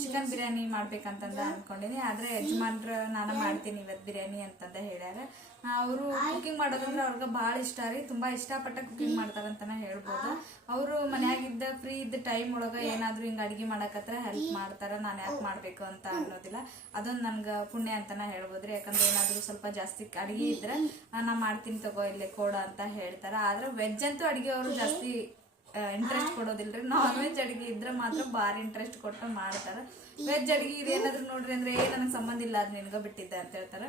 ಚಿಕನ್ ಬಿರಿಯಾನಿ ಮಾಡ್ಬೇಕಂತಂದ ಅನ್ಕೊಂಡಿನಿ. ಆದ್ರೆ ಯಜಮಾನ್ರ ನಾನ ಮಾಡ್ತೀನಿ ಇವತ್ ಬಿರಿಯಾನಿ ಅಂತಂದ ಹೇಳ್ಯಾರ. ಅವರು ಕುಕಿಂಗ್ ಮಾಡೋದಂದ್ರೆ ಅವ್ರಿಗೆ ಬಹಳ ಇಷ್ಟ ರೀ. ತುಂಬಾ ಇಷ್ಟಪಟ್ಟ ಕುಕಿಂಗ್ ಮಾಡ್ತಾರಂತನ ಹೇಳ್ಬೋದು. ಅವರು ಮನ್ಯಾಗಿದ್ದ ಫ್ರೀ ಇದ್ದ ಟೈಮ್ ಒಳಗ ಏನಾದ್ರೂ ಹಿಂಗ ಅಡಿಗೆ ಮಾಡಕತ್ರ ಹೆಲ್ಪ್ ಮಾಡ್ತಾರ. ನಾನು ಯಾಕೆ ಮಾಡ್ಬೇಕು ಅಂತ ಅನ್ನೋದಿಲ್ಲ. ಅದೊಂದು ನನ್ಗ ಪುಣ್ಯ ಅಂತಾನ ಹೇಳ್ಬೋದ್ರಿ. ಯಾಕಂದ್ರೆ ಏನಾದ್ರೂ ಸ್ವಲ್ಪ ಜಾಸ್ತಿ ಅಡಿಗೆ ಇದ್ರೆ ನಾ ಮಾಡ್ತೀನಿ ತಗೋ, ಇಲ್ಲೇ ಕೊಡ ಅಂತ ಹೇಳ್ತಾರ. ಆದ್ರೆ ವೆಜ್ ಅಂತೂ ಅಡಿಗೆ ಅವರು ಜಾಸ್ತಿ ಇಂಟ್ರೆಸ್ಟ್ ಕೊಡೋದಿಲ್ರಿ. ನಾನ್ ವೆಜ್ ಅಡಿಗೆ ಇದ್ರೆ ಮಾತ್ರ ಬಾರಿ ಇಂಟ್ರೆಸ್ಟ್ ಕೊಟ್ಟು ಮಾಡ್ತಾರ. ವೆಜ್ ಅಡಿಗೆ ಇದೇನಾದ್ರು ನೋಡ್ರಿ ಅಂದ್ರೆ ಏ ನನಗೆ ಸಂಬಂಧ ಇಲ್ಲ ಅದು ನಿನ್ಗ ಬಿಟ್ಟಿದ್ದೆ ಅಂತ ಹೇಳ್ತಾರ.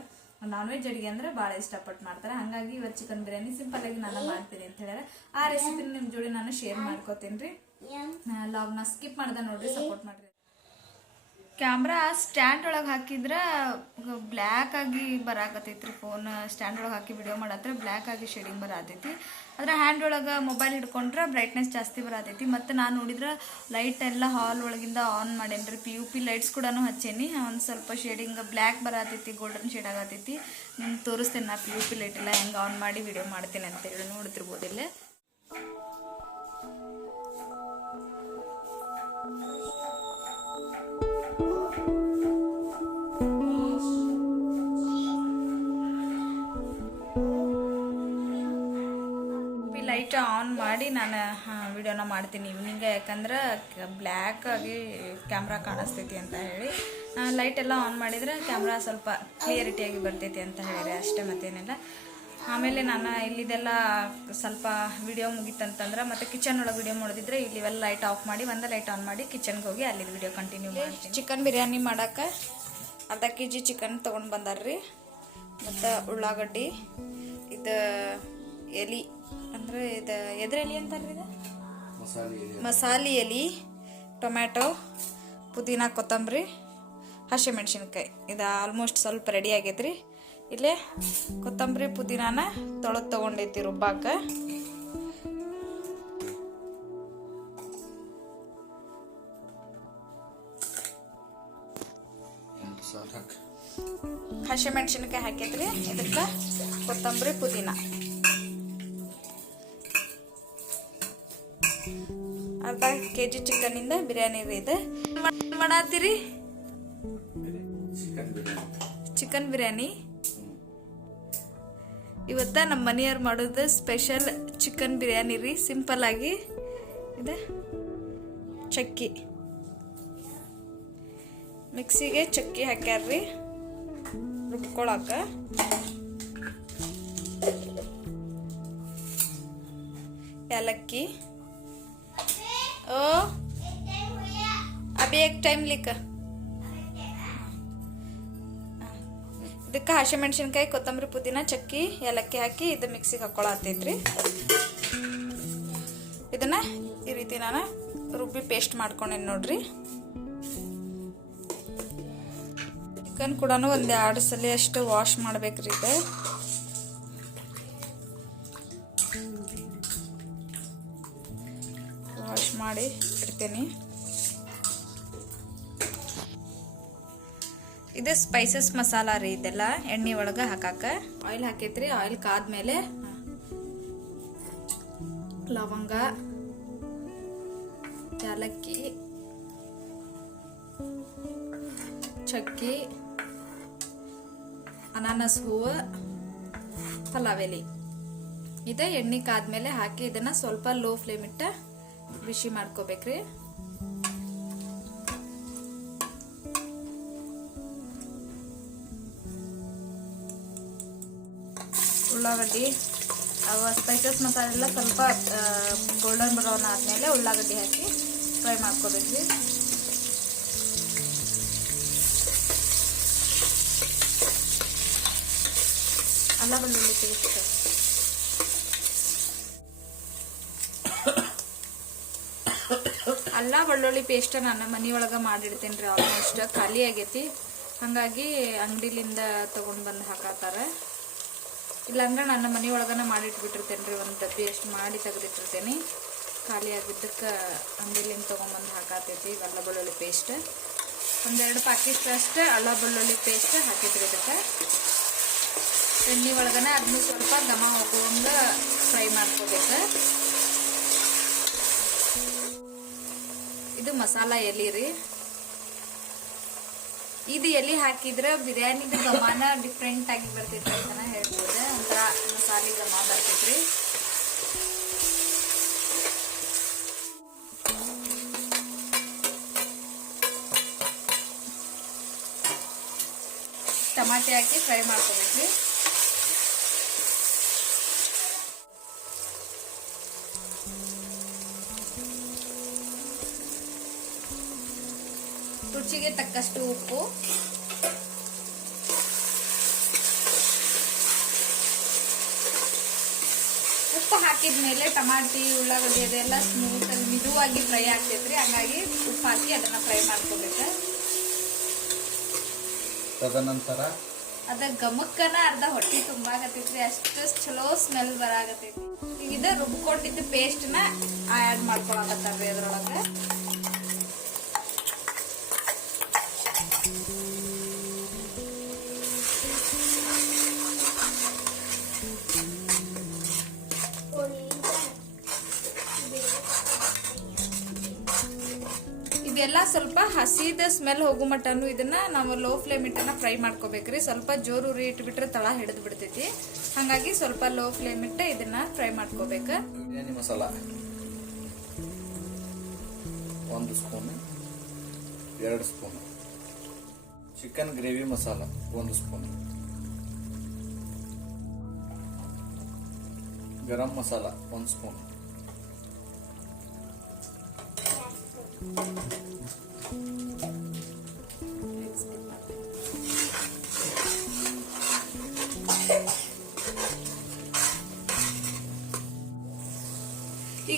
ನಾನ್ ವೆಜ್ ಅಡಿಗೆ ಅಂದ್ರೆ ಭಾಳ ಇಷ್ಟಪಟ್ಟು ಮಾಡ್ತಾರೆ. ಹಂಗಾಗಿ ಇವತ್ತು ಚಿಕನ್ ಬಿರಿಯಾನಿ ಸಿಂಪಲ್ ಆಗಿ ನಾನು ಮಾಡ್ತೀನಿ ಅಂತ ಹೇಳ್ಯಾರ. ಆ ರೆಸಿಪಿನ ನಿಮ್ ಜೋಡಿ ನಾನು ಶೇರ್ ಮಾಡ್ಕೋತೀನಿ ರೀ. ಲಾಗ್ ಲಾಗ್ನ ಸ್ಕಿಪ್ ಮಾಡ್ದೆ ನೋಡ್ರಿ ಸಪೋರ್ಟ್ ಮಾಡ್ರಿ. ಕ್ಯಾಮ್ರಾ ಸ್ಟ್ಯಾಂಡ್ ಒಳಗೆ ಹಾಕಿದ್ರೆ ಬ್ಲ್ಯಾಕ್ ಆಗಿ ರೀ ಫೋನ್. ಸ್ಟ್ಯಾಂಡ್ ಒಳಗೆ ಹಾಕಿ ವಿಡಿಯೋ ಮಾಡತ್ರ ಬ್ಲ್ಯಾಕ್ ಆಗಿ ಶೇಡಿಂಗ್ ಬರಾತೈತಿ. ಅದ್ರ ಹ್ಯಾಂಡ್ ಒಳಗೆ ಮೊಬೈಲ್ ಹಿಡ್ಕೊಂಡ್ರೆ ಬ್ರೈಟ್ನೆಸ್ ಜಾಸ್ತಿ ಬರಾತೈತಿ. ಮತ್ತು ನಾನು ನೋಡಿದ್ರೆ ಲೈಟ್ ಎಲ್ಲ ಹಾಲ್ ಒಳಗಿಂದ ಆನ್ ಮಾಡೇನ್ರಿ. ಪಿ ಯು ಪಿ ಲೈಟ್ಸ್ ಕೂಡ ಹಚ್ಚೇನಿ. ಒಂದು ಸ್ವಲ್ಪ ಶೇಡಿಂಗ್ ಬ್ಲ್ಯಾಕ್ ಬರಾತೈತಿ ಗೋಲ್ಡನ್ ಶೇಡ್ ಆಗತೈತಿ. ನಿಮ್ಗೆ ತೋರಿಸ್ತೇನೆ ನಾ ಪಿ ಯು ಪಿ ಲೈಟ್ ಎಲ್ಲ ಹೆಂಗೆ ಆನ್ ಮಾಡಿ ವಿಡಿಯೋ ಮಾಡ್ತೀನಿ ಅಂತ ಹೇಳಿ ಆನ್ ಮಾಡಿ ನಾನು ವಿಡಿಯೋನ ಮಾಡ್ತೀನಿ ಈವ್ನಿಂಗ್ ಯಾಕಂದ್ರೆ ಬ್ಲ್ಯಾಕ್ ಆಗಿ ಕ್ಯಾಮ್ರಾ ಕಾಣಿಸ್ತೈತಿ ಅಂತ ಹೇಳಿ. ಲೈಟ್ ಎಲ್ಲ ಆನ್ ಮಾಡಿದ್ರೆ ಕ್ಯಾಮ್ರಾ ಸ್ವಲ್ಪ ಕ್ಲಿಯರಿಟಿಯಾಗಿ ಬರ್ತೈತಿ ಅಂತ ಹೇಳಿದೆ ಅಷ್ಟೇ ಮತ್ತೇನಿಲ್ಲ. ಆಮೇಲೆ ನಾನು ಇಲ್ಲಿದೆಲ್ಲ ಸ್ವಲ್ಪ ವಿಡಿಯೋ ಮುಗೀತಂತಂದ್ರೆ ಮತ್ತು ಕಿಚನ್ ಒಳಗೆ ವಿಡಿಯೋ ಮಾಡಿದ್ರೆ ಇಲ್ಲಿವೆಲ್ಲ ಲೈಟ್ ಆಫ್ ಮಾಡಿ, ಒಂದು ಲೈಟ್ ಆನ್ ಮಾಡಿ ಕಿಚನ್ಗೆ ಹೋಗಿ ಅಲ್ಲಿ ವಿಡಿಯೋ ಕಂಟಿನ್ಯೂ ಮಾಡಿ ಚಿಕನ್ ಬಿರಿಯಾನಿ ಮಾಡಕ್ಕೆ ಅರ್ಧ ಕೆ ಜಿ ಚಿಕನ್ ತೊಗೊಂಡು ಬಂದಾರ್ರಿ. ಮತ್ತು ಉಳ್ಳಾಗಡ್ಡಿ, ಇದು ಎಲಿ ಅಂದರೆ ಇದು ಎದ್ರ ಎಲಿ ಅಂತಾರ್ರಿ ಇದು? ಮಸಾಲೆ ಎಲೆ. ಟೊಮ್ಯಾಟೊ ಪುದೀನ ಕೊತ್ತಂಬರಿ ಹಸಿಮೆಣ್ಸಿನ್ಕಾಯಿ ಇದು ಆಲ್ಮೋಸ್ಟ್ ಸ್ವಲ್ಪ ರೆಡಿ ಆಗೈತ್ರಿ. ಇಲ್ಲೇ ಕೊತ್ತಂಬರಿ ಪುದೀನಾನ ತೊಳೆದು ತೊಗೊಂಡೈತಿ ರುಬ್ಬಾಕ. ಹಸಿಮೆಣ್ಸಿನ್ಕಾಯಿ ಹಾಕೈತ್ರಿ. ಇದಕ್ಕೆ ಕೊತ್ತಂಬರಿ ಪುದೀನ. ಅರ್ಧ ಕೆ ಜಿ ಚಿಕನಿಂದ ಬಿರಿಯಾನಿ ಇದೆ. ಇದು ಮಾಡತ್ತೀರಿ ಚಿಕನ್ ಬಿರಿಯಾನಿ. ಇವತ್ತ ನಮ್ಮ ಮನೆಯವ್ರು ಮಾಡೋದು ಸ್ಪೆಷಲ್ ಚಿಕನ್ ಬಿರಿಯಾನಿ ರೀ. ಸಿಂಪಲ್ ಆಗಿ ಇದೆ. ಚಕ್ಕಿ. ಮಿಕ್ಸಿಗೆ ಚಕ್ಕಿ ಹಾಕ್ಯಾರ್ರಿ. ರುಬ್ಕೊಳಕ. ಏಲಕ್ಕಿ. ओ अभी एक टाइम लिख ಇದಕ್ಕೆ ಹಸಿಮೆಣ್ಸಿನ್ಕಾಯಿ ಕೊತ್ತಂಬರಿ ಪುದೀನ ಚಕ್ಕಿ ಏಲಕ್ಕಿ ಹಾಕಿ ಇದು ಮಿಕ್ಸಿಗೆ ಹಾಕೊಳತ್ತೈತ್ರಿ ಇದನ್ನ ಈ ರೀತಿ ನಾನು ರುಬ್ಬಿ ಪೇಸ್ಟ್ ಮಾಡ್ಕೊಂಡೇನಿ ನೋಡ್ರಿ ಚಿಕನ್ ಕೂಡ ಒಂದು ಎರಡು ಸಲ ಅಷ್ಟು ವಾಶ್ ಮಾಡ್ಬೇಕ್ರಿ ಇದು ಮಾಡಿ ಇಡ್ತೀನಿ. ಇದು ಸ್ಪೈಸಸ್ ಮಸಾಲ ರೀ ಇದೆಲ್ಲ. ಎಣ್ಣೆ ಒಳಗೆ ಹಾಕಾಕ. ಆಯಿಲ್ ಹಾಕೈತ್ರಿ. ಆಯಿಲ್ ಕಾದ್ಮೇಲೆ ಲವಂಗ, ಏಲಕ್ಕಿ, ಚಕ್ಕಿ, ಅನಾನಸ್ ಹೂವು ಪಲಾವೆಲಿ ಇದೆ ಎಣ್ಣೆ ಕಾದ್ಮೇಲೆ ಹಾಕಿ ಇದನ್ನ ಸ್ವಲ್ಪ ಲೋ ಫ್ಲೇಮ್ ಇಟ್ಟ ಬಿಸಿ ಮಾಡ್ಕೋಬೇಕ್ರಿ ಉಳ್ಳಾಗಡ್ಡಿ ಅವ ಸ್ಪೈಸಸ್ ಮಸಾಲೆ ಎಲ್ಲ ಸ್ವಲ್ಪ ಗೋಲ್ಡನ್ ಬ್ರೌನ್ ಆದಮೇಲೆ ಉಳ್ಳಾಗಡ್ಡಿ ಹಾಕಿ ಫ್ರೈ ಮಾಡ್ಕೋಬೇಕ್ರಿ. ಅಲ್ಲ, ಬೆಳ್ಳುಳ್ಳಿ ಪೇಸ್ಟ್ ಅಲ್ಲ ಬೆಳ್ಳುಳ್ಳಿ ಪೇಸ್ಟ ನಾನು ಮನೆಯೊಳಗೆ ಮಾಡಿಡ್ತೀನಿ ರೀ ಆಲ್ಮೋಸ್ಟ್ ಖಾಲಿ ಆಗೈತಿ. ಹಾಗಾಗಿ ಅಂಗಡಿಲಿಂದ ತೊಗೊಂಡು ಬಂದು ಹಾಕತ್ತಾರ. ಇಲ್ಲಾಂದ್ರೆ ನನ್ನ ಮನೆಯೊಳಗನ ಮಾಡಿಟ್ಬಿಟ್ಟಿರ್ತೇನೆ ರೀ ಒಂದು ಡಬ್ಬಿ ಅಷ್ಟು ಮಾಡಿ ತೆಗೆದಿಟ್ಟಿರ್ತೇನೆ. ಖಾಲಿ ಆಗಿದ್ದಕ್ಕೆ ಅಂಗಡಿಲಿಂದ ತೊಗೊಂಬಂದು ಹಾಕಾತೈತಿ ಅಲ್ಲ ಬೆಳ್ಳುಳ್ಳಿ ಪೇಸ್ಟ್ ಒಂದೆರಡು ಅಷ್ಟು ಅಲ್ಲ ಬೆಳ್ಳುಳ್ಳಿ ಪೇಸ್ಟ್ ಹಾಕಿದ್ರಿ ಇದಕ್ಕೆ. ಎಣ್ಣೆ ಒಳಗನೆ ಅದನ್ನು ಸ್ವಲ್ಪ ಘಮ ಹೋಗುವಂಗ ಫ್ರೈ ಮಾಡ್ಕೋಬೇಕು. ಇದು ಮಸಾಲ ಎಲೆ ರೀ. ಇದು ಎಲೆ ಹಾಕಿದ್ರೆ ಬಿರಿಯಾನಿ ಗಮಾನ ಡಿಫ್ರೆಂಟ್ ಆಗಿ ಬರ್ತೈತಿ ಅಂತಾನೆ ಹೇಳ್ಬೋದು. ಒಂಥರ ಮಸಾಲೆ ಘಮ ಬರ್ತೈತ್ರಿ ಟಮಾಟೆ ಹಾಕಿ ಫ್ರೈ ಮಾಡ್ಕೋಬೇಕ್ರಿ ರುಚಿಗೆ ತಕ್ಕಷ್ಟು ಉಪ್ಪು. ಉಪ್ಪು ಹಾಕಿದ್ಮೇಲೆ ಟಮಾಟಿ ಉಳ್ಳಾಗಡ್ಡಿ ಅದೆಲ್ಲ ಸ್ಮೂತ್ ಆಗಿ ಮಿದುವಾಗಿ ಫ್ರೈ ಆಗ್ತೈತ್ರಿ ಹಂಗಾಗಿ ಉಪ್ಪು ಹಾಕಿ ಅದನ್ನ ಫ್ರೈ ಮಾಡ್ಕೋಬೇಕು. ತದನಂತರ? ಅದ ಗಮಕ್ಕನ ಅರ್ಧ ಹೊಟ್ಟಿ ತುಂಬಾಗತ್ತೈತ್ರಿ ಅಷ್ಟು ಚಲೋ ಸ್ಮೆಲ್ ಬರಾಗತ್ತೈತಿ ಈಗ ಇದ ರುಬ್ಕೊಂಡಿದ್ದ ಪೇಸ್ಟ್ನ ಆ್ಯಡ್ ಮಾಡ್ಕೊಳಕತ್ತಾರ್ರಿ ಅದ್ರೊಳಗೆ ಇದೆಲ್ಲ ಸ್ವಲ್ಪ ಹಸಿದ ಸ್ಮೆಲ್ ಹೋಗೋ ಮಟ್ಟನು ಇದನ್ನ ನಾವು ಲೋ ಫ್ಲೇಮ್ ಇಟ್ಟನ ಫ್ರೈ ಮಾಡ್ಕೋಬೇಕ್ರಿ. ಸ್ವಲ್ಪ ಜೋರು ಉರಿ ಇಟ್ಬಿಟ್ರೆ ತಳ ಹಿಡಿದು ಬಿಡ್ತೈತಿ. ಹಾಗಾಗಿ ಸ್ವಲ್ಪ ಲೋ ಫ್ಲೇಮ್ ಇಟ್ಟು ಇದನ್ನ ಫ್ರೈ ಮಾಡ್ಕೋಬೇಕು. ಬಿರಿಯಾನಿ ಮಸಾಲ. ಒಂದು ಸ್ಪೂನ್, ಎರಡು ಸ್ಪೂನ್. ಚಿಕನ್ ಗ್ರೇವಿ ಮಸಾಲ, ಒಂದು ಸ್ಪೂನ್. ಗರಂ ಮಸಾಲ, ಒಂದು ಸ್ಪೂನ್.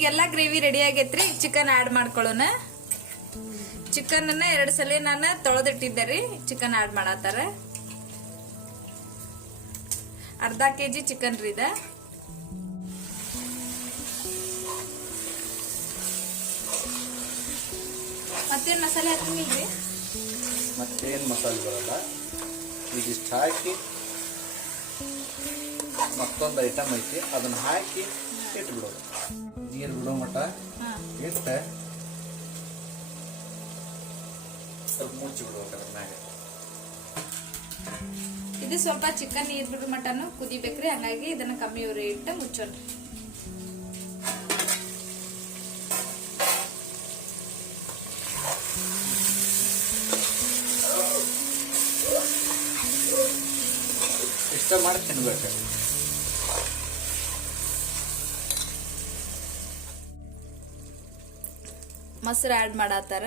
ಈಗೆಲ್ಲ ಗ್ರೇವಿ ರೆಡಿ ಆಗೈತ್ರಿ. ಚಿಕನ್ ಆಡ್ ಮಾಡ್ಕೊಳ್ಳೋಣ. ಚಿಕನ್ ಅನ್ನ ಎರಡು ಸಲ ನಾನು ತೊಳೆದಿಟ್ಟಿದ್ದೆ ರೀ ಚಿಕನ್ ಆಡ್ ಮಾಡತ್ತಾರ. ಅರ್ಧ ಕೆಜಿ ಚಿಕನ್ ರೀ ಇದ. ಮತ್ತೇನ್ ಮಸಾಲೆ ಹಾಕಿಲ್ರಿ ಮತ್ತೇನು ಮಸಾಲೆ ಬರಲ್ಲ. ಇದಿಷ್ಟು ಹಾಕಿ ಮತ್ತೊಂದು ಐಟಮ್ ಐತಿ. ಅದನ್ನ ಹಾಕಿ ಇಟ್ಬಿಡೋದು. ನೀರು ಬಿಡೋ ಮಟ್ಟ ಇಟ್ಟೆ ಸ್ವಲ್ಪ ಮುಚ್ಚಿ ಬಿಡ್ಬೇಕು ಮ್ಯಾಗ. ಇದು ಸ್ವಲ್ಪ ಚಿಕನ್ ನೀರು ಬಿಡೋ ಮಟನು ಕುದಿಬೇಕ್ರಿ ಹಂಗಾಗಿ ಇದನ್ನ ಕಮ್ಮಿ ಉರಿ ಇಟ್ಟು ಮುಚ್ಚೋಣ. ಇಷ್ಟ ಮಾಡಿ ತಿನ್ಬೇಕು. ಮೊಸರು ಆ್ಯಡ್ ಮಾಡತ್ತಾರ?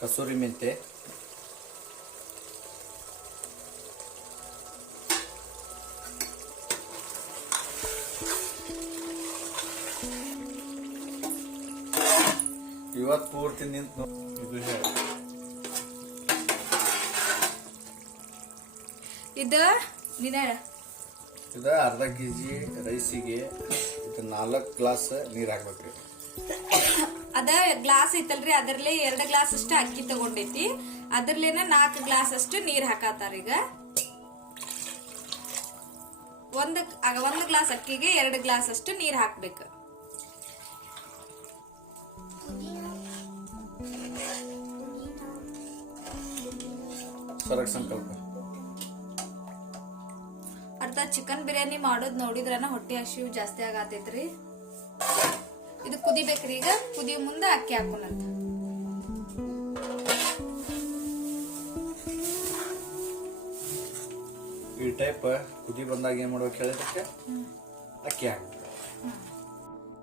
ಕಸೂರಿ ಮೆಂತೆ ಇವತ್ತು ಪೂರ್ತಿ ನಿಂತು ಇದು ಹೇಳಿ. ಇದು ನೀನೇ? ಇದು ಅರ್ಧ ಕೆ ಜಿ ರೈಸಿಗೆ ಇದು ನಾಲ್ಕು ಗ್ಲಾಸ್ ನೀರು ಹಾಕ್ಬೇಕ್ರಿ ಅದ ಗ್ಲಾಸ್ ಐತಲ್ರಿ ಅದರಲ್ಲಿ ಎರಡ್ ಗ್ಲಾಸ್ ಅಷ್ಟು ಅಕ್ಕಿ ತಗೊಂಡೈತಿ. ಅದರ್ಲೇನ ನಾಲ್ಕು ಗ್ಲಾಸ್ ಅಷ್ಟು ನೀರ್ ಹಾಕತ್ತಾರ ಈಗ. ಒಂದ್ ಒಂದು ಒಂದ್ ಗ್ಲಾಸ್ ಅಕ್ಕಿಗೆ ಎರಡು ಗ್ಲಾಸ್ ಅಷ್ಟು ನೀರ್ ಹಾಕ್ಬೇಕು. ಸರಕ್ ಸಂಕಲ್ಪ. ಅರ್ಧ ಚಿಕನ್ ಬಿರಿಯಾನಿ ಮಾಡೋದ್ ನೋಡಿದ್ರನ ಹೊಟ್ಟೆ ಹಸಿವು ಜಾಸ್ತಿ ಆಗತೈತ್ರಿ. ಇದು ಕುದಿಬೇಕ್ರಿ ಈಗ. ಕುದಿ ಮುಂದೆ ಅಕ್ಕಿ ಹಾಕೋಣಂತ. ಈ ಟೈಪ್ ಕುದಿ ಬಂದಾಗ ಏನು ಮಾಡ್ಬೇಕು ಹೇಳಿದಕ್ಕೆ ಅಕ್ಕಿ ಹಾಕ್ಬೇಕು.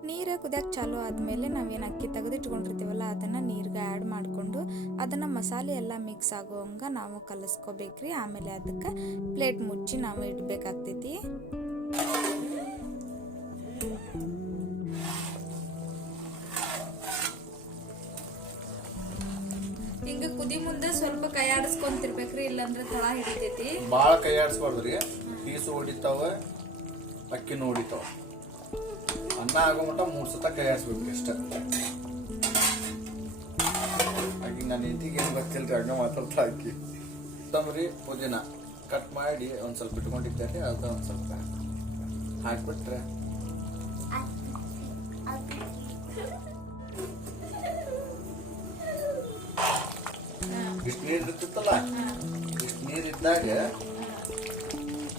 ನೀರು ಕುದಿಯೋಕೆ ಚಾಲು ಆದಮೇಲೆ ನಾವೇನು ಅಕ್ಕಿ ತೆಗೆದಿಟ್ಕೊಂಡಿರ್ತೀವಲ್ಲ, ಅದನ್ನು ನೀರಿಗೆ ಆ್ಯಡ್ ಮಾಡಿಕೊಂಡು ಅದನ್ನು ಮಸಾಲೆ ಎಲ್ಲ ಮಿಕ್ಸ್ ಆಗೋವಂಗೆ ನಾವು ಕಲಿಸ್ಕೋಬೇಕ್ರಿ. ಆಮೇಲೆ ಅದಕ್ಕೆ ಪ್ಲೇಟ್ ಮುಚ್ಚಿ ನಾವು ಇಡಬೇಕಾಗ್ತೈತಿ. ಹಿಂಗ ಕುದಿ ಮುಂದೆ ಸ್ವಲ್ಪ ಕೈ ಆಡಿಸ್ಕೊಂತಿರ್ಬೇಕ್ರಿ ಇಲ್ಲಾಂದ್ರೆ ತಳ ಹಿಡಿತೈತಿ. ಕೈ ಆಡಿಸ್ಬಾರ್ದ್ರಿ ಪೀಸು ಹೊಡಿತಾವ, ಅಕ್ಕಿನೂ ಹೊಡಿತಾವ. ಅನ್ನ ಆಗೋ ಮಟ್ಟ ಮೂರು ಸತ ಕೈ ಆಡಿಸ್ಬೇಕು ಇಷ್ಟ ಹಾಗೆ ನನ್ನ ಹೆಂಡತಿಗೆ ಏನು ಗೊತ್ತಿಲ್ಲ ಹಂಗ ಮಾತಾಡ್ತಾ ಹಾಕಿ ಕೊತ್ತಂಬರಿ, ಪುದೀನ ಕಟ್ ಮಾಡಿ ಒಂದು ಸ್ವಲ್ಪ ಇಟ್ಕೊಂಡಿದ್ದಾರೆ ಅದು ಒಂದು ಸ್ವಲ್ಪ ಹಾಕ್ಬಿಟ್ರೆ. ಇಷ್ಟು ನೀರು ಇರ್ತಿತ್ತಲ್ಲ? ಇಷ್ಟು ನೀರು ಇದ್ದಾಗ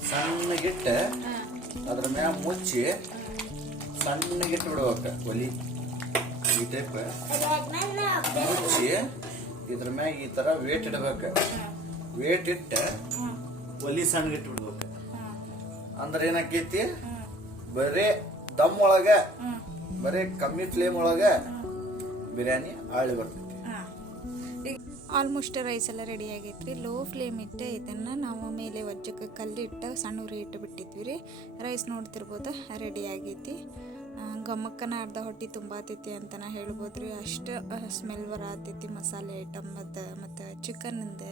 ಸಣ್ಣಗಿಟ್ಟೆ ಅದ್ರ ಮ್ಯಾಗ ಮುಚ್ಚಿ ಸಣ್ಣಗಿಟ್ಟು ಬಿಡ್ಬೇಕು. ಒಲಿ, ಈ ಟೈಪ್ ಮುಚ್ಚಿ, ಇದ್ರ ಮ್ಯಾಗ ಈ ತರ ವೇಟ್ ಇಡ್ಬೇಕು. ವೇಟ್ ಇಟ್ಟ ಒಲಿ ಸಣ್ಣಗೆ ಬಿಡ್ಬೇಕು. ಅಂದ್ರೆ ಏನಾಕೈತಿ? ಬರೇ ದಮ್ ಒಳಗ, ಬರೇ ಕಮ್ಮಿ ಫ್ಲೇಮ್ ಒಳಗ ಬಿರಿಯಾನಿ ಆಳಿ ಬರ್ತೈತಿ. ಆಲ್ಮೋಸ್ಟ್ ರೈಸ್ ಎಲ್ಲ ರೆಡಿ ಆಗೈತ್ರಿ. ಲೋ ಫ್ಲೇಮ್ ಇಟ್ಟು ಇದನ್ನು ನಾವು ಮೇಲೆ ವಜ್ಜಕ್ಕೆ ಕಲ್ಲಿಟ್ಟು ಸಣ್ಣ ಉರಿ ಇಟ್ಟು ಬಿಟ್ಟಿದ್ವಿ ರೀ. ರೈಸ್ ನೋಡ್ತಿರ್ಬೋದು, ರೆಡಿ ಆಗೈತಿ. ಗಮಕ್ಕನ ಅರ್ಧ ಹೊಟ್ಟೆ ತುಂಬಾತೈತಿ ಅಂತನ ಹೇಳ್ಬೋದು ರೀ. ಅಷ್ಟು ಸ್ಮೆಲ್ ಬರತೈತಿ ಮಸಾಲೆ ಐಟಮ್ ಮತ್ತು ಮತ್ತು ಚಿಕನ್ನಿಂದ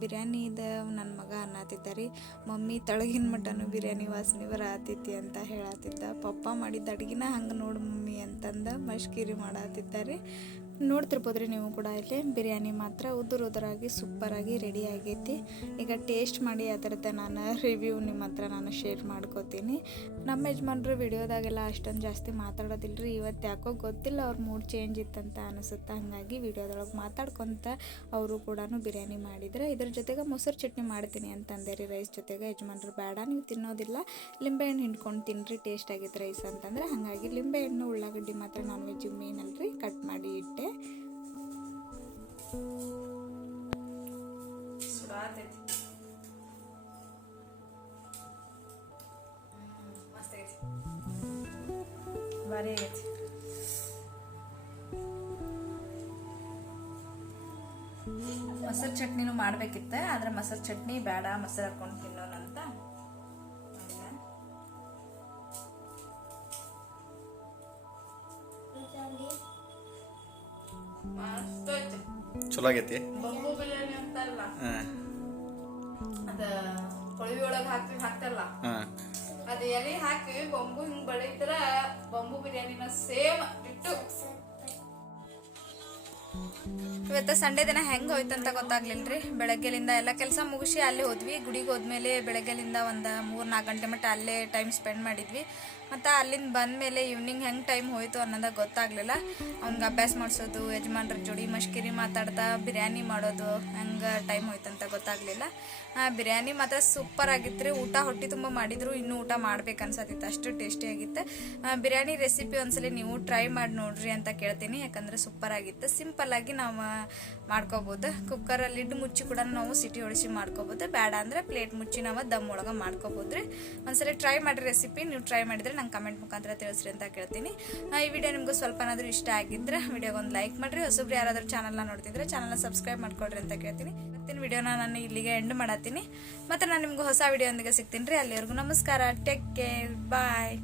ಬಿರಿಯಾನಿದ ನನ್ನ ಮಗ ಅನ್ನತ್ತಿದ್ದ ರೀ. ಮಮ್ಮಿ ತಳಗಿನ ಮಟನು, ಬಿರಿಯಾನಿ ವಾಸನೆ ಬರತೈತಿ ಅಂತ ಹೇಳತ್ತಿದ್ದ ಪಪ್ಪ ಮಾಡಿದ ಅಡುಗೆನ ಹಂಗೆ ನೋಡು ಮಮ್ಮಿ ಅಂತಂದು ಮಷ್ಕಿರಿ ಮಾಡತ್ತಿದ್ದ ರೀ. ನೋಡ್ತಿರ್ಬೋದು ರೀ ನೀವು ಕೂಡ ಇಲ್ಲಿ. ಬಿರಿಯಾನಿ ಮಾತ್ರ ಉದುರು ಉದುರಾಗಿ ಸೂಪರಾಗಿ ರೆಡಿ ಆಗೈತಿ. ಈಗ ಟೇಸ್ಟ್ ಮಾಡಿ ಅದರದ್ದು ನಾನು ರಿವ್ಯೂ ನಿಮ್ಮ ಹತ್ರ ನಾನು ಶೇರ್ ಮಾಡ್ಕೋತೀನಿ. ನಮ್ಮ ಯಜಮಾನ್ರು ವಿಡಿಯೋದಾಗೆಲ್ಲ ಅಷ್ಟೊಂದು ಜಾಸ್ತಿ ಮಾತಾಡೋದಿಲ್ಲ ರೀ ಇವತ್ತು ಯಾಕೋ ಗೊತ್ತಿಲ್ಲ ಅವ್ರ ಮೂಡ್ ಚೇಂಜ್ ಇತ್ತಂತ ಅನಿಸುತ್ತೆ. ಹಾಗಾಗಿ ವಿಡಿಯೋದೊಳಗೆ ಮಾತಾಡ್ಕೊತ ಅವರು ಕೂಡ ಬಿರಿಯಾನಿ ಮಾಡಿದ್ರೆ ಇದ್ರ ಜೊತೆಗೆ ಮೊಸರು ಚಟ್ನಿ ಮಾಡ್ತೀನಿ ಅಂತಂದೆ ರೀ ರೈಸ್ ಜೊತೆಗೆ. ಯಜಮಾನ್ರು ಬೇಡ, ನೀವು ತಿನ್ನೋದಿಲ್ಲ. ಲಿಂಬೆಹಣ್ಣು ಹಿಂಡ್ಕೊಂಡು ತಿನ್ನಿರಿ ಟೇಸ್ಟ್ ಆಗೈತೆ ರೈಸ್ ಅಂತಂದ್ರೆ. ಹಾಗಾಗಿ ಲಿಂಬೆಹಣ್ಣು ಉಳ್ಳಾಗಡ್ಡಿ ಮಾತ್ರ ನಾನ್ ವೆಜ್ ಮೇನ್ ಭಾರಿ ಆಗೈತಿ ಮೊಸರು ಚಟ್ನಿನೂ ಮಾಡ್ಬೇಕಿತ್ತ ಆದ್ರೆ ಮೊಸರು ಚಟ್ನಿ ಬೇಡ ಮೊಸರು ಹಾಕೊಂಡು ತಿನ್ನೋಣಂತ. ಚಲೋ ಆಗೈತಿ ಬಂಬು ಬಿರಿಯಾನಿ ಅಂತಾರಲ್ಲ ಅದ ಕೊಳವಿ ಒಳಗ್ ಹಾಕಿ ಹಾಕ್ತಾರಲ್ಲ ಅದ ಎಲೆ ಹಾಕಿ ಬಂಬು ಹಿಂಗ್ ಬಡಿದ್ರ ಬಿರಿಯಾನಿನ ಸೇಮ್ ಇಟ್ಟು ಇವತ್ತು ಸಂಡೇ ದಿನ ಹೆಂಗೆ ಹೋಯ್ತು ಅಂತ ಗೊತ್ತಾಗ್ಲಿಲ್ರಿ? ಬೆಳಗ್ಗೆಲಿಂದ ಎಲ್ಲ ಕೆಲಸ ಮುಗಿಸಿ ಅಲ್ಲೇ ಹೋದ್ವಿ. ಗುಡಿಗೆ ಹೋದ್ಮೇಲೆ ಬೆಳಗ್ಗೆಲಿಂದ ಒಂದು ಮೂರು ನಾಲ್ಕು ಗಂಟೆ ಮಟ್ಟ ಅಲ್ಲೇ ಟೈಮ್ ಸ್ಪೆಂಡ್ ಮಾಡಿದ್ವಿ. ಮತ್ತು ಅಲ್ಲಿಂದ ಬಂದಮೇಲೆ ಈವ್ನಿಂಗ್ ಹೆಂಗೆ ಟೈಮ್ ಹೋಯಿತು ಅನ್ನೋದ ಗೊತ್ತಾಗ್ಲಿಲ್ಲ. ಅವ್ನಿಗೆ ಅಭ್ಯಾಸ ಮಾಡಿಸೋದು, ಯಜಮಾನ್ರ ಜೋಡಿ ಮಷ್ಕಿರಿ ಮಾತಾಡ್ತಾ, ಬಿರಿಯಾನಿ ಮಾಡೋದು ಹೆಂಗೆ ಟೈಮ್ ಹೋಯ್ತು ಅಂತ ಗೊತ್ತಾಗಲಿಲ್ಲ. ಬಿರಿಯಾನಿ ಮಾತ್ರ ಸೂಪರ್ ಆಗಿತ್ತು ರೀ ಊಟ ಹೊಟ್ಟೆ ತುಂಬ ಮಾಡಿದ್ರು, ಇನ್ನೂ ಊಟ ಮಾಡ್ಬೇಕು ಅನ್ಸತ್ತಿತ್ತು. ಅಷ್ಟು ಟೇಸ್ಟಿ ಆಗಿತ್ತು. ಬಿರಿಯಾನಿ ರೆಸಿಪಿ ಒಂದ್ಸಲಿ ನೀವು ಟ್ರೈ ಮಾಡಿ ನೋಡ್ರಿ ಅಂತ ಕೇಳ್ತೀನಿ. ಯಾಕಂದ್ರೆ ಸೂಪರ್ ಆಗಿತ್ತು. ಸಿಂಪಲ್ ಆಗಿ ನಾವು ಮಾಡ್ಕೋಬೋದು. ಕುಕ್ಕರಲ್ಲಿ ಇಡ್ ಮುಚ್ಚಿ ಕೂಡ ನಾವು ಸಿಟಿ ಹೊಡಿಸಿ ಮಾಡ್ಕೋಬೋದು. ಬೇಡ ಅಂದ್ರೆ ಪ್ಲೇಟ್ ಮುಚ್ಚಿ ನಾವು ದಮ್ ಒಳಗೆ ಮಾಡ್ಕೋಬೋದು ರೀ ಒಂದ್ಸಲಿ ಟ್ರೈ ಮಾಡಿ ರೆಸಿಪಿ ನೀವು ಟ್ರೈ ಮಾಡಿದ್ರೆ ನಂಗೆ ಕಮೆಂಟ್ ಮುಖಾಂತರ ತಿಳಿಸ್ರಿ ಅಂತ ಕೇಳ್ತೀನಿ. ಈ ವಿಡಿಯೋ ನಿಮ್ಗೆ ಸ್ವಲ್ಪನಾದರೂ ಇಷ್ಟ ಆಗಿದ್ರೆ ವಿಡಿಯೋಗೆ ಒಂದು ಲೈಕ್ ಮಾಡಿರಿ. ಹೊಸಬ್ರು ಯಾರಾದರೂ ಚಾನಲ್ನ ನೋಡ್ತಿದ್ರೆ ಚಾನಲ್ನ ಸಬ್ಸ್ಕ್ರೈಬ್ ಮಾಡ್ಕೊಡ್ರಿ ಅಂತ ಕೇಳ್ತೀನಿ. ಮತ್ತಿನ ವಿಡಿಯೋನ ನಾನು ಇಲ್ಲಿಗೆ ಎಂಡ್ ಮಾಡತ್ತೀನಿ. ಮತ್ತು ನಾನು ನಿಮ್ಗೆ ಹೊಸ ವಿಡಿಯೋ ಒಂದಿಗೆ ಸಿಗ್ತೀನಿ ರೀ. ಅಲ್ಲಿವರೆಗೂ ನಮಸ್ಕಾರ. Take care bye